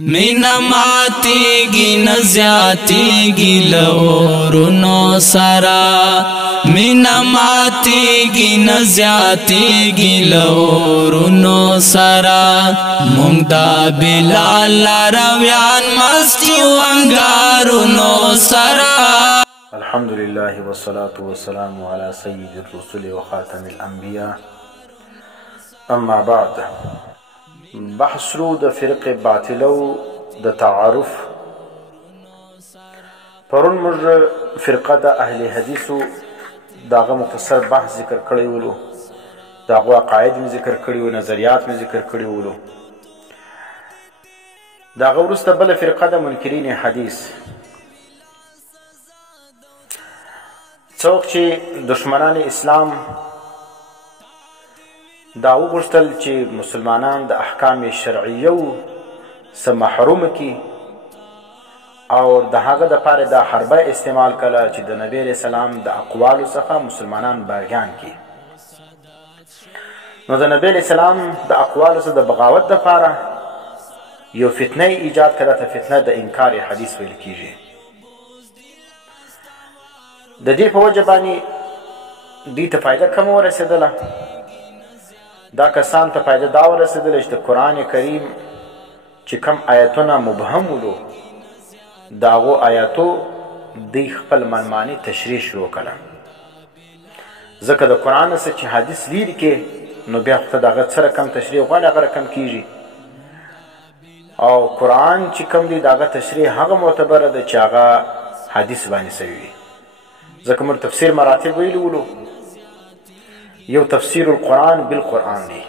مینا ماتیگی نزیاتیگی لورونو سرا مینا ماتیگی نزیاتیگی لورونو سرا مونږ دا بلال رویان مستی وانګارونو سرا. الحمد لله والصلاة والسلام على سيد الرسل وخاتم الأنبياء. أما بعد، بحث رو د فرق باطلو د تعارف. پرون موږ فرقه د اهل حدیثو داغه مختصر بحث ذکر کړی ولو، داغه عقاید می ذکر کړی و، نظریات می ذکر کړی ولو. داغه وروسته بل فرقه د منکرین حدیث، څوک چې دشمنان اسلام دا وغوښتل چې مسلمانان د احکام شرعیو څخه محروم کړي او د هغه دپاره دا حربه استعمال کړه چې د نبی علیه السلام د اقوالو څخه مسلمانان باغیان کړي. نو د نبی علیه السلام د اقوالو څخه د بغاوت دپاره یو فتنه ایجاد کړه، ته فتنه د انکار حدیث ویل کیږي. د دې په وجه باندې دوی ته فایده کمه ورسېدله. دا کسان ته فایده دا ورسېدله چې د قرآن کریم چې کم آیتونه مبهم ولو، د هغو آیاتو دوی خپل منماني تشریح شروع کړه. ځکه د قرآن څخه چې حدیث لرې کې نو بیا خو ته د هغه څه رقم تشریح غواړې هغه رقم کیږي، او قرآن چې کم دی د هغه تشریح هغه معتبره ده چې هغه حدیث باندې سوی وي. ځکه موږ تفسیر مراتب ویلي ولو. یو تفسیر القرآن بالقرآن دی،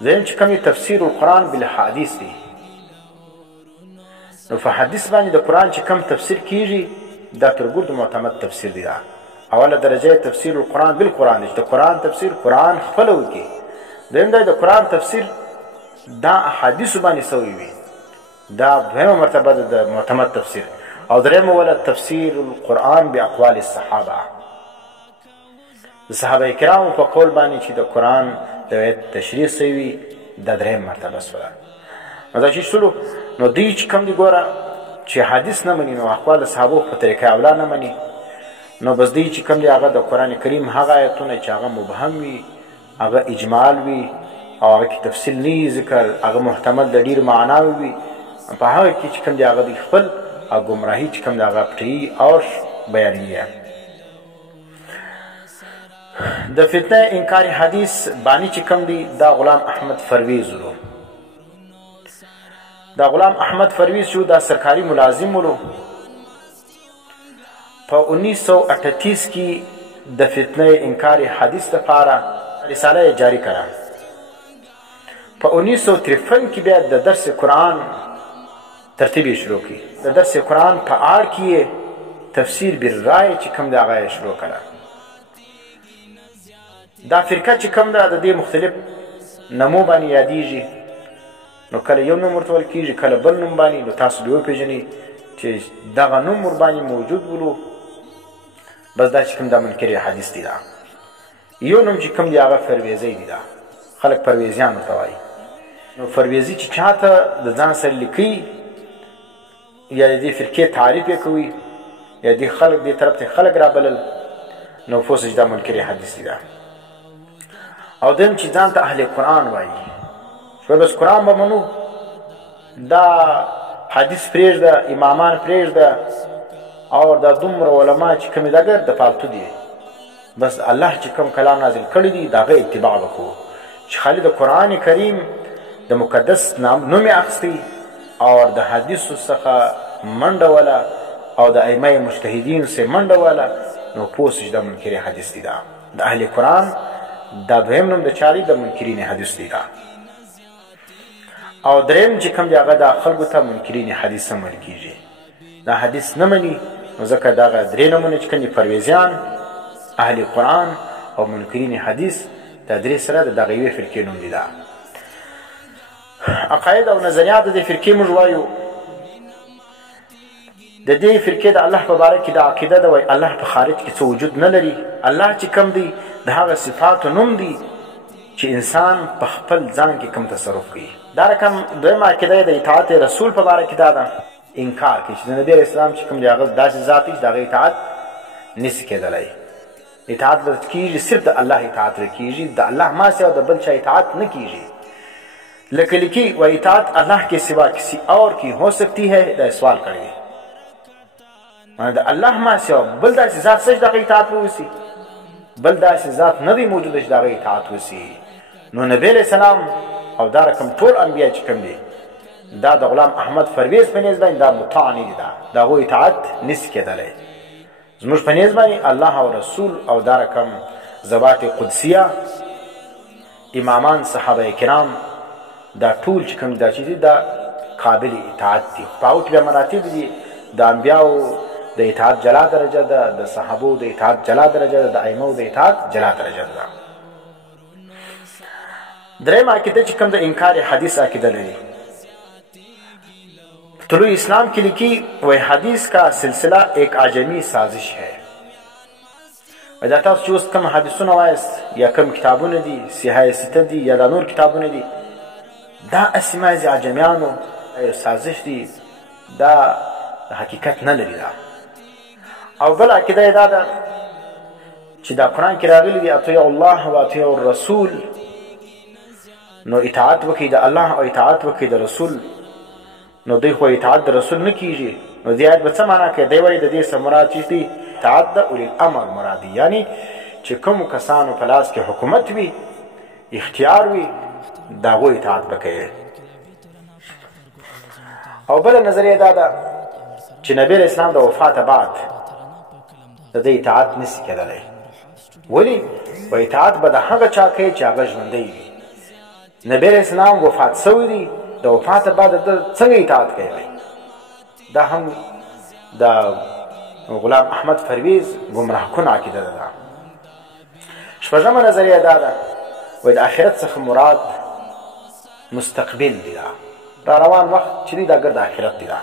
دویم چې کوم تفسیر القرآن بالحدیث دی. نو په حدیث باندې د قرآن چې کم تفسیر کیږي دا تر ګردو معتمد تفسیر دی. اوله درجه تفسیر القرآن بالقرآن دی چې د قرآن تفسیر قرآن خپله وکړي. دویم دا د قرآن تفسیر دا احادیثو باندې سوی وي، دا دویمه مرتبه ده د معتمد تفسیر. او درېیمه ولا تفسیر القرآن باقوال الصحابه، د صحابه کرامو په قول باندې چې د قرآن د آیت تشریح سوي، دا درېیمه مرتبه سوله. نو دا چې شولو نو دوی چې کوم دي ګوره چې حدیث نه مني، نو اقوال د صحابو په طریقه اولا نه مني، نو بس دوی چې کوم دي هغه د قرآن کریم هغه آیتونه چې هغه مبهم وي، هغه اجمال وي او هغه کې تفصیل نه وي ذکر، هغه محتمل د ډېر معناوي وي، په هغه کې چې کوم دي هغه دوی خپل گمراهی چې کوم د هغه پټوي او بیانوي. د فتنه انکار حدیث بانی چې کوم دی دا غلام احمد پرویز ولو. دا غلام احمد پرویز شو دا سرکاری ملازم ولو. په 1938 کې د فتنه انکار حدیث لپاره رساله جاری کړه. په 1953 کې بیا د درس قرآن ترتیب شروع کی. د درس قرآن په اړه کې تفسیر بالرای چې کوم د هغه شروع کړه. دا فرقه چې کوم ده د دې مختلف نمو باندې یادیږي. نو کله یو نوم ورته ویل کېږي، کله بل نوم باندې. نو تاسو به وپېژنئ چې دغه نوم ورباندې موجود ولو. بس دا چې کوم دا منکر حدیث دی. دا یو نوم چې کوم دی هغه پرویزی دی. دا خلک پرویزیان ورته وایي. نو پرویزي چې چاته د ځان سره لیکي یا د دې فرقې تعریف یې کوي یا دې خلک دې طرف ته خلک رابلل، نو پوه چې دا منکر حدیث دی. او دویم چې ځان ته اهل قرآن وایي، شو بس قرآن به منو، دا حدیث پرېږده، امامان پرېږده، او دا دومره علما چې کومې دا ګر د فالتو دي. بس الله چې کوم کلام نازل کړی دی د هغه اتباع وکړو. چې خالي د قرآن کریم د مقدس نوم یې اخیستی او د حدیثو څخه منډه وله او د ائمه مجتهدین څخه منډه وله، نو پوه سئ چې دا منکر حدیث دی. دا د اهل قرآن دا دویم نوم د چا دی؟ د منکرین حدیث دی. او دریم چې کوم دی هغه دا خلکو ته منکرین حدیث هم ویل کېږي. دا حدیث نه مني، نو ځکه دغه درې نومونه چې کوم دي پرویزیان، اهل قرآن او منکرین حدیث، دا درې سره د دغه یوې فرقې نوم دی. دا عقاید او نظریات د دې فرقې موږ وایو. د دې فرقې د الله په باره کې د عقیده ده وایي الله په خارج کې څه وجود نه لري. الله چې کوم دی د هغه صفاتو نوم دی چې انسان په خپل ځان کې کوم تصرف کوي. دا رقم دویمه عقیده د اطاعت رسول په باره کې دا ده انکار کوي چې د نبي علیه السلام چې کوم دی هغه داسې ذات دی چې د هغه اطاعت نشي کېدلی اطاعت به کېږي صرف د الله اطاعت به کېږي د الله ما سوا د بل چا اطاعت نه کېږي لکه لیکي و اطاعت اللہ کے سوا کسی اور کی ہو سکتی ہے دا سوال کړی معنی د الله ما سوا بل داسې ذات سج دغه اطاعت وسی بل داسې ذات نه دی موجود چې دغه اطاعت وسی نو نبی علیہ السلام او دا رقم ټول انبیا چې کوم دي دا د غلام احمد پرویز په نسبت باندې دا مطاع نه دي دا هغو اطاعت نشي کېدلی زموږ په نسبت باندې الله او رسول او دا رقم ذوات قدسیه امامان صحابه کرام دا ټول چې کوم دا چې دي دا قابل اطاعت دي په هغو کې بیا مراتب دي د انبیاو د اطاعت جلا درجه ده د صحابو د اطاعت جلا درجه ده د ائمو د اطاعت جلا درجه ده دریم عقیده چې کوم د انکار حدیث عقیده لري طلوع اسلام کی لکھی وہ حدیث کا سلسلہ ایک عجمی سازش ہے دا تاسو چې اوس کوم حدیثونه وایست یا کوم کتابونه دي صحیح سته دي یا دا نور کتابونه دي دا اسماء عجمیانو سازش دي دا حقیقت نه لري دا او بل عقیده دا ده چې دا قرآن کې راغلي دي اطیعوا الله و اطیعوا الرسول نو اطاعت وکړئ د الله او اطاعت وکړئ د رسول نو دوی خو اطاعت د رسول نه کیږي نو دې آیت به څه معنا کوي دی وایي د دې څه مراد چې دي اطاعت د اولي الامر مراد یعنی چې کومو کسانو په لاس کې حکومت وي اختیار وي د هغو اطاعت به کوي او بله نظریه دا ده چې نبی علیه اسلام د وفاته بعد د دې اطاعت نشي کېدلی ولې و اطاعت به د هغه چا کوي چې هغه ژوندی وي نبی علیه اسلام وفات سوی دی د وفات بعد د څنګه اطاعت کوي دا هم د غلام احمد پرویز گمراه کن عقیده ده شپږمه نظریه دا ده وایي د آخرت څخه مراد مستقبل دی دا روان وخت چې دی دا ګرد آخرت دی دا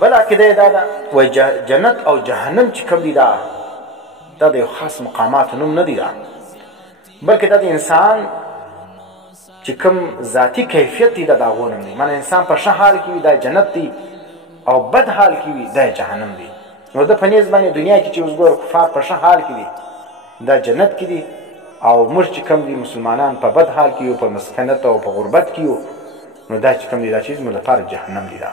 بل عقیده دا ده وایي جنت او جهنم چې کوم دی دا د یو خاص مقامات نوم نه دی دا بلکې دا د انسان چې کوم ذاتی کیفیت دی دا د هغو نوم دی معنی انسان په ښه حال کې وي دا جنت دی او بد حال کې وي دا جهنم دی نو د په نیز باندې دنیا کې چې اوس ګوره کفار په ښه حال کې دي دا جنت کې دي او موږ چې کوم دي مسلمانان په بد حال کې یو په مسکنت او په غربت کې یو نو دا چې کوم دي دا چیز موږ لپاره جهنم دی دا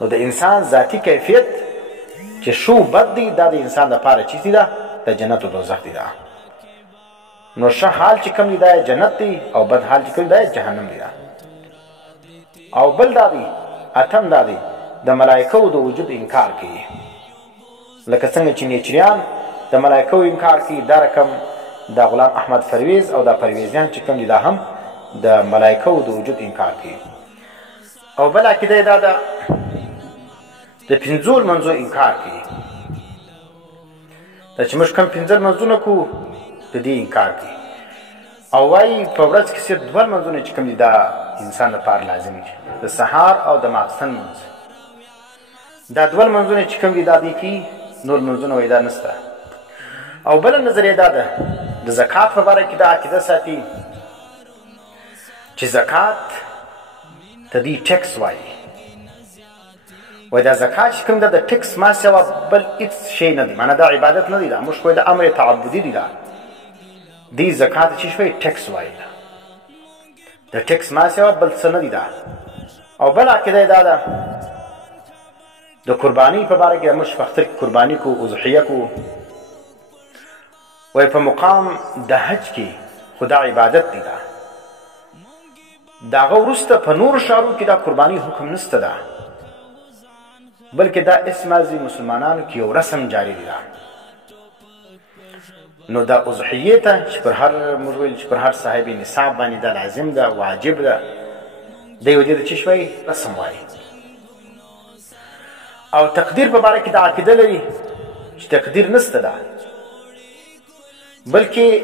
نو د انسان ذاتی کیفیت چې شو بد دی دا د انسان لپاره چیز دی دا د جنت او دوزخ دی دا نو ښه حال چې کوم دی دا جنت دی او بد حال چې کوم دی دا جهنم دی دا او بل دا دی اتم دا دی د ملائکو د وجود انکار کوي لکه څنګه چې نیچریان د ملائکو انکار کوي دا رقم د غلام احمد پرویز او د پرویزیان چې کوم دي دا هم د ملائکو د وجود انکار کوي او بل عقیده دا ده د پنځو لمونځو انکار کوي دا چې موږ کوم پنځه لمونځونه کوو د دې انکار کوي او وایي په ورځ کې صرف دوه لمونځونه چې کوم دي دا انسان لپاره لازم دي د سهار او د ماخستن لمونځ دا دوه لمونځونه چې کوم دي دا دی کې نور لمونځونه وایي دا نشته او بله نظریه دا ده د زکات په باره کې دا عقیده ساتي چې زکات ته دې ټیکس وایي وایي دا زکات چې کوم ده د ټیکس ما سوا بل هېڅ شی نه دی معنی دا عبادت نه دی دا موږ خو د امر تعبدي دی دا دې زکات چې شوی ټیکس وایي د ټیکس ما سوا بل څه نه دی دا او بل عقیده دا ده د قربانی په باره کې موږ په اختر کې قرباني کو اضحیه کو وای په مقام د حج کې خدا عبادت دی دا داغه وروسته په نور شارو کې دا قرباني حکم نشته ده بلکې دا اسمازي مسلمانانو کې یو رسم جاری دی دا نو دا اضحیه ته چې پر هر مرویل چې پر هر صاحب نصاب باندې دا لازم ده واجب ده دی وجه چې شوي رسم وایي او تقدیر په باره کې دا عقیده لري چې تقدیر نشته ده بلکې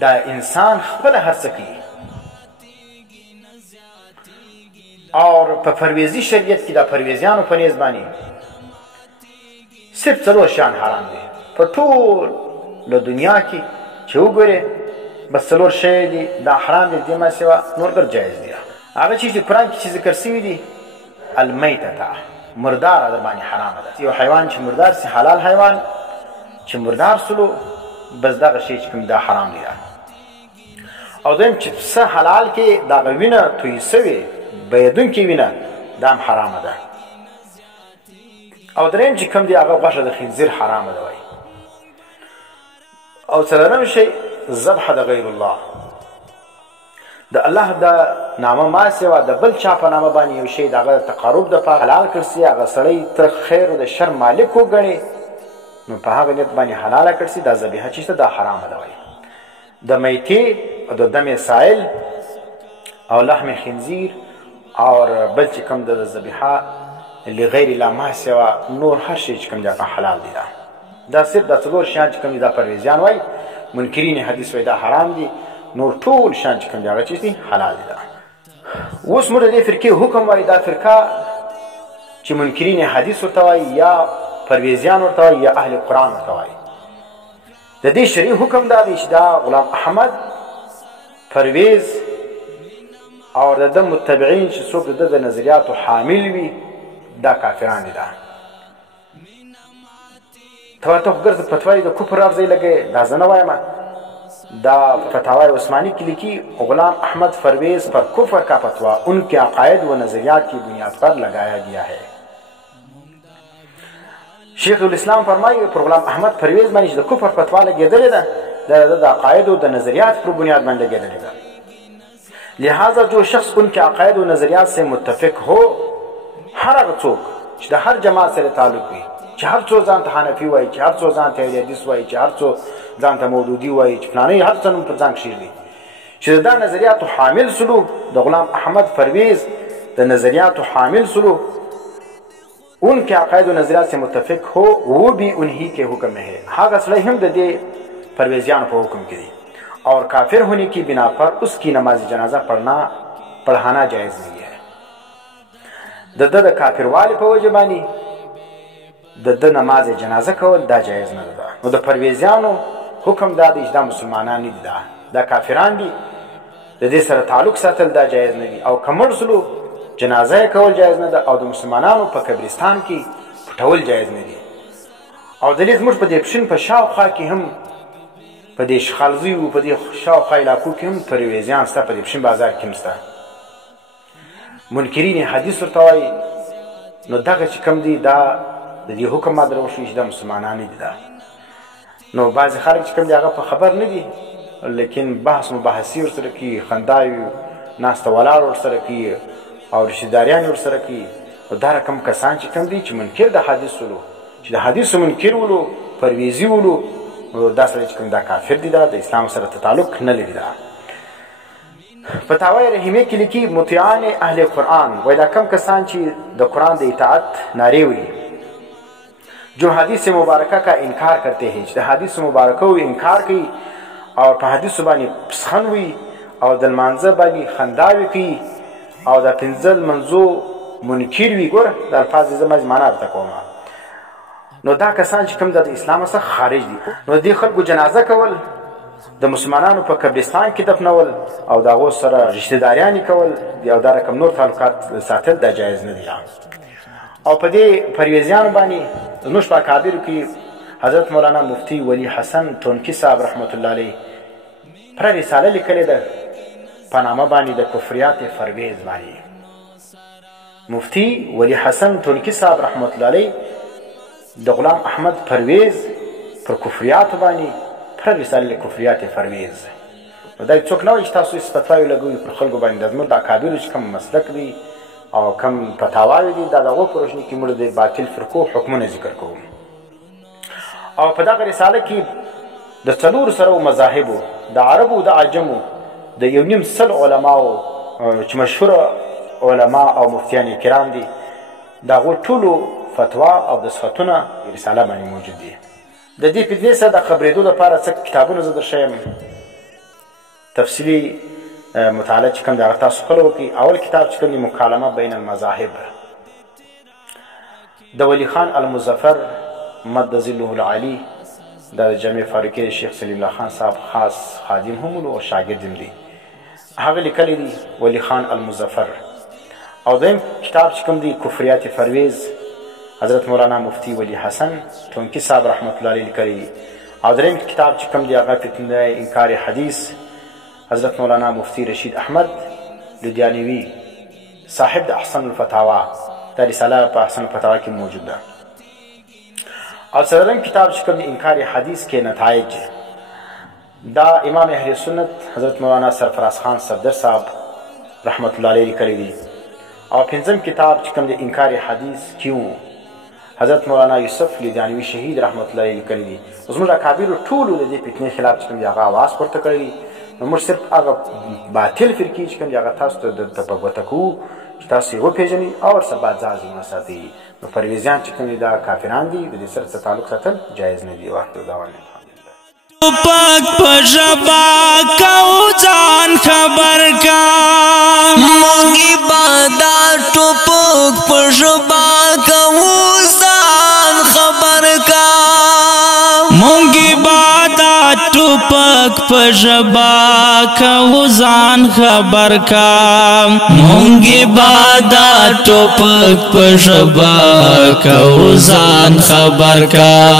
دا انسان خپل هر څه کوي او په پرویزي شریعت کې دا پرویزیانو په نیز باندې صرف څلور شیان حرام دي په ټول له دنیا کې چې وګورې بس څلور شی دي دا حرام دي، دې ما سوا نور ګر جایز دي. هغه چیز چې قرآن کې چې ذکر سوي دي المیتة مردار در باندې حرامه ده. یو حیوان چې مردار سي حلال حیوان چې مردار سلو بس دغه شی چې کوم دا حرام دي. او دویم چې څه حلال کې دغه وینه توی سوې بهیدونکې وینه دا هم حرامه ده. او دریم چې کوم دی هغه غوښه د خنزیر حرامه ده وایي. او څلورم شی ذبح د غیر الله، د الله د نامه ما سوا د بل چا په نامه باندې یو شی د هغه تقرب دپاره حلال کړ سي، هغه سړی ته خیر او د شر مالک وګڼې نو په هغه نیت باندې حلاله کړ سي، دا ذبیحه چې شته دا حرامه ده وایي. د میتې او د دم سائل او لحم خنزیر او بل چې کوم د ذبیحه لغیر الله ما سوا نور هر شی چې کوم دی هغه حلال دی. دا صرف دا څلور شیان چې کوم دي دا پرویزیان وایي، منکرین حدیث وایي دا حرام دي، نور ټول شیان چې کوم دي هغه چیز دي حلال دي. اوس موږ د دې فرقې حکم وایي، دا فرقه چې منکرین حدیث ورته وایي یا پرویزیان ورته وایي یا اهل قرآن ورته وایي، د دې شرعي حکم دا دی چې دا غلام احمد پرویز او د ده متبعین چې څوک د ده د نظریاتو حامل وي دا کافران دي. ته خو ګرځه فتوا د کفر افضی لګې دا زه نه وایم، دا فتاوی عثمانی کی لکھی غلام احمد پرویز پر کفر کا فتوا ان کے عقائد و نظریات کی بنیاد پر لگایا گیا ہے. شیخ الاسلام فرمایي پر غلام احمد پرویز باندې د کفر فتوا لګېدلې ده د عقائد و د نظریات پر بنیاد باندې لګېدلې ده. لہذا جو شخص ان کے عقائد و نظریات سے متفق ہو، هر هغه څوک چې د هر جماعت سره تعلق وي، چې هر څوک ځان ته حنفي وایي، چې هر څوک ځان ته اهل حدیث وایي، چې هر څوک ځان ته مودودي وایي، چې فلانی هر څه نوم پر ځان کښېږدي، چې د دا نظریاتو حامل سلو، د غلام احمد پرویز د نظریاتو حامل سلو، ان کے عقائد و نظریات سے متفق ہو وہ بھی انہی کے حکم میں ہے. هغه سړی هم د دې پرویزیانو په حکم کې دي اور کافر ہونے کی بنا پر اس کی نماز جنازہ پڑھانا جائز نہیں ہے. د د کافر والی په وجه باندې د نماز جنازه کول دا جایز نه ده. نو د پرویزیانو حکم دا دی چې دا مسلمانان دي، دا کافران دي، د دې سره تعلق ساتل دا جایز نه دي. او کمر سلو جنازه کول جایز نه ده او د مسلمانانو په قبرستان کې پټول جایز نه دي. او دلیل زموږ په دې پښین په شاوخوا کې هم په دې شخالزي او په دې شاوخوا علاقو کې هم پرویزیان سته، په دې پښین بازار کې هم سته. منکرین حدیث ورته وایي. نو دغه چې کوم دی دا د دې حکم ما درو شو چې دا مسلمانان دي. دا نو بعضې خلک چې کوم دی هغه په خبر نه دي، لیکن بحث مباحثي ورسره کوي، خنداوي ناسته ولاړ ورسره کوي او رشتهداریان ورسره کوي. او دا رقم کسان چې کوم دي چې منکر د حدیث ولو، چې د حدیثو منکر ولو، پرویزي ولو، نو دا سړی چې کوم دا کافر دي، دا د اسلام سره تعلق نه لري. دا فتاوی رحیمه کې لیکي مطیعان اهل قرآن وایي دا کم کسان چې د قرآن د اطاعت نعرې وایي، جو حدیث مبارکه کا انکار کرتے ہیں، چې د حدیث مبارکه و انکار کوي او په حدیثو باندې پسخن وي او د لمانځه باندې خنداوي کوي او د پنځه لمانځو منکر وي. ګوره د الفاظ زما معنا درته کوم. نو دا کسان چې کوم د اسلام څخه خارج دي، نو د خلکو جنازه کول، د مسلمانانو په قبرستان کې دفنول او د هغو سره رشتهداریانې کول او دا رقم نور تعلقات ساتل دا جایز نه دي. او په دې پرویزیانو باندې زموږ په اکابرو کې حضرت مولانا مفتی ولی حسن تونکي صاحب رحمت الله علیه پر رساله لیکلې ده په نامه باندې د کفریات پرویز باندې. مفتی ولی حسن تونکي صاحب رحمت الله علیه د غلام احمد پرویز پر کفریات باندې پر رساله کفریات پرویز. دا څوک نه وایي چې تاسو فتواوې لګوئ پر خلکو باندې. زموږ د اکابرو چې کوم مسلک دی او کم فتاواوې دي دا د هغو په روشني کې موږ د باطل فرقو حکمونه ذکر کوو. او په دغه رساله کې د څلورو سره مذاهبو، د عربو، د عجمو، د یو نیم سل علماو چې مشهوره علما او مفتیان کرام دي، د هغو ټولو فتوا او د صفتونه رساله باندې موجود دي. د دې فتنې سره د خبرېدو لپاره څه کتابونه زه در ښیم تفصیلي مطالعه چې کوم د هغه تاسو خپله وکړئ. اول کتاب چې کوم مکالمه بین المذاهب د ولی خان المظفر مد ظله العالی دا د جامع فاروقي شیخ سلیم الله خان صاحب خاص خادم هم او شاګرد هم دی. هغه لیکلی دی ولی خان المظفر. او دویم کتاب چې کوم دی کفریات پرویز حضرت مولانا مفتی ولی حسن تونکی صاحب رحمت الله علیه لیکلی دی. او دریم کتاب چې کوم دی هغه فتنه انکار حدیث حضرت مولانا مفتی رشید احمد لدیانوی صاحب د احسن الفتاوا، دا رساله په احسن الفتاوا کې موجود ده. او څلورم کتاب چې کوم دی انکار حدیث کې نتایج، دا امام اهل سنت حضرت مولانا سرفراز خان صفدر صاحب رحمت الله علیه لیکلی دی. او پنځم کتاب چې کوم دی انکار حدیث کیوں حضرت مولانا یوسف لیدانوی شهید رحمت الله علیه لیکلی دی. زموږ اکابرو ټولو د دې فتنې خلاف چې کوم دی هغه اواز پورته کړی دی. نو موږ صرف هغه باطل فرقې چې کوم دی هغه تاسو ته د په ګوته کوو چې تاسو یې وپېژنئ او ورسره باید ځان وساتئ. نو پرویزیان چې کوم دی دا کافران دي، د دې سره څه تعلق ساتل جایز نه دي. واخر دعوانا پاک پژبا کو ځان خبر کا مونږی بادا ټوپک پژبا کو ځان خبر کا مونږی بادا ټوپک پژبا کو ځان خبر کا مونږی بادا ټوپک پژبا کو ځان خبر کا.